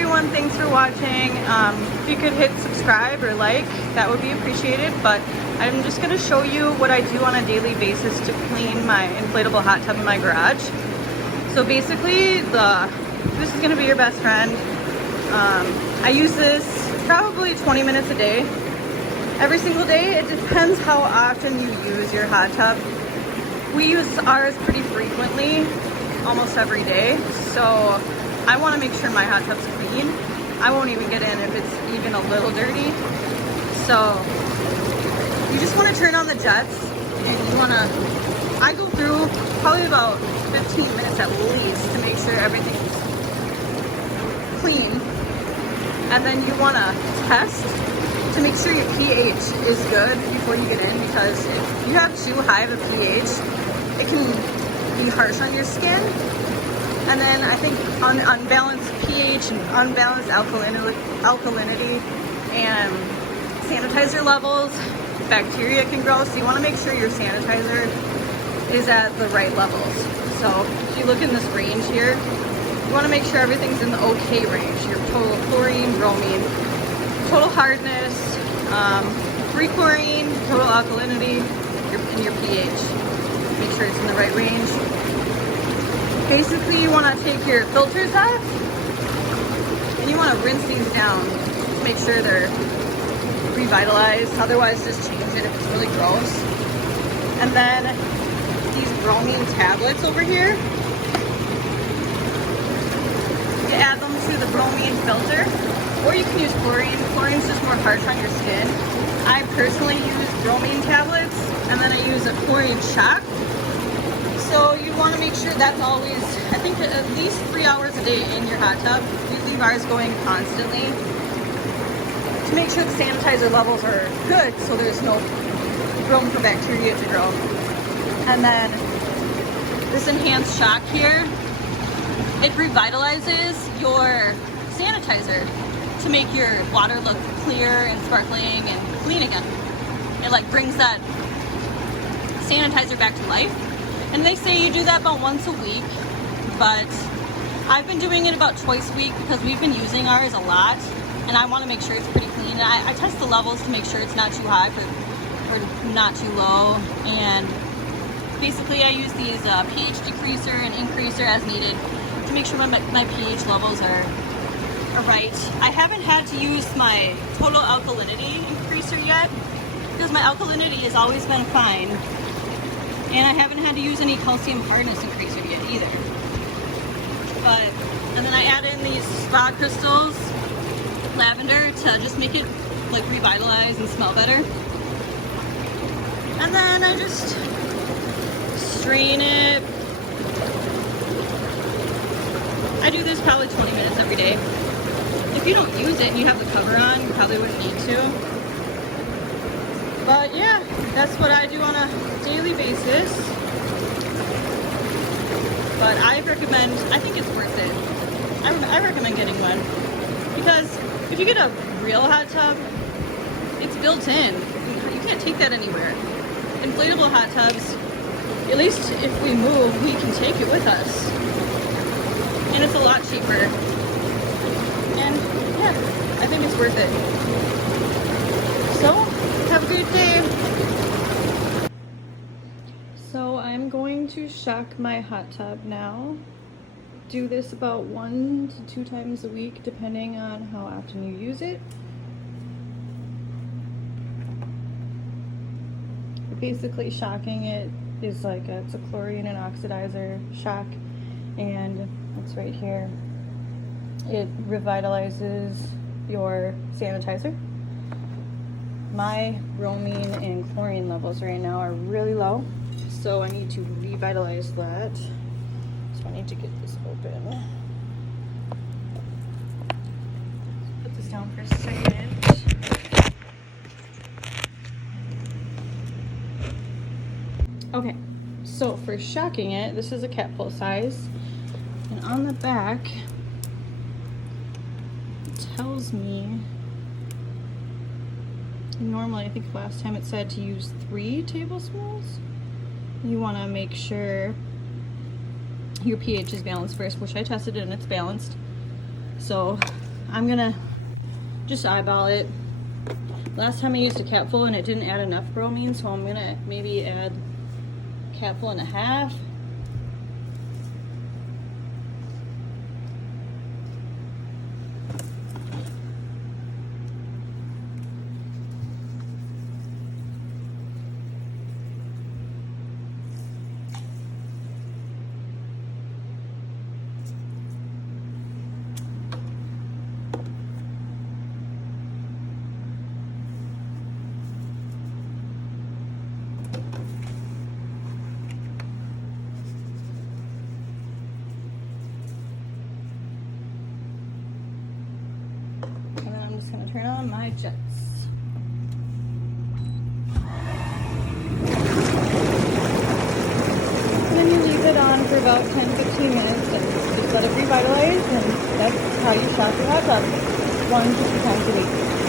everyone, thanks for watching. If you could hit subscribe or like, that would be appreciated. But I'm just going to show you what I do on a daily basis to clean my inflatable hot tub in my garage. So basically, this is going to be your best friend. I use this probably 20 minutes a day. Every single day. It depends how often you use your hot tub. We use ours pretty frequently, almost every day. So I want to make sure my hot tub's clean. I won't even get in if it's even a little dirty. So you just want to turn on the jets, and you want to, I go through probably about 15 minutes at least to make sure everything's clean. And then you want to test to make sure your pH is good before you get in, because if you have too high of a pH, it can be harsh on your skin. And then I think unbalanced pH and unbalanced alkalinity and sanitizer levels, bacteria can grow. So you want to make sure your sanitizer is at the right levels. So if you look in this range here, you want to make sure everything's in the okay range. Your total chlorine, bromine, total hardness, free chlorine, total alkalinity, and your pH. Make sure it's in the right range. Basically, you want to take your filters off, and you want to rinse these down to make sure they're revitalized. Otherwise, just change it if it's really gross. And then these bromine tablets over here, you add them to the bromine filter, or you can use chlorine. Chlorine's just more harsh on your skin. I personally use bromine tablets, and then I use a chlorine shock. So you want to make sure that's always, I think, at least 3 hours a day in your hot tub. We leave ours going constantly to make sure the sanitizer levels are good, so there's no room for bacteria to grow. And then this enhanced shock here, it revitalizes your sanitizer to make your water look clear and sparkling and clean again. It like brings that sanitizer back to life. And they say you do that about once a week, but I've been doing it about twice a week because we've been using ours a lot, and I want to make sure it's pretty clean. And I test the levels to make sure it's not too high or not too low. And basically I use these pH decreaser and increaser as needed to make sure my pH levels are right. I haven't had to use my total alkalinity increaser yet because my alkalinity has always been fine. And I haven't had to use any calcium hardness increaser yet either. And then I add in these spa crystals, lavender, to just make it like revitalize and smell better. And then I just strain it. I do this probably 20 minutes every day. If you don't use it and you have the cover on, you probably wouldn't need to. But yeah, that's what I do on a daily basis. But I think it's worth it. I recommend getting one. Because if you get a real hot tub, it's built in. You can't take that anywhere. Inflatable hot tubs, at least if we move, we can take it with us. And it's a lot cheaper. And yeah, I think it's worth it. So, have a good day. So I'm going to shock my hot tub now. Do this about 1 to 2 times a week, depending on how often you use it. Basically, shocking it is like it's a chlorine and oxidizer shock, and it's right here. It revitalizes your sanitizer. My bromine and chlorine levels right now are really low, so I need to revitalize that. So I need to get this open. Put this down for a second. Okay, so for shocking it, this is a capful size, and on the back it tells me, normally I think last time it said to use 3 tablespoons. You want to make sure your pH is balanced first, which I tested it and it's balanced. So I'm gonna just eyeball it. Last time I used a capful and it didn't add enough bromine, so I'm gonna maybe add a capful and a half. I'm just going to turn on my jets. And then you leave it on for about 10-15 minutes and just let it revitalize, and that's how you shop your hot tub 1 to 2 times a week.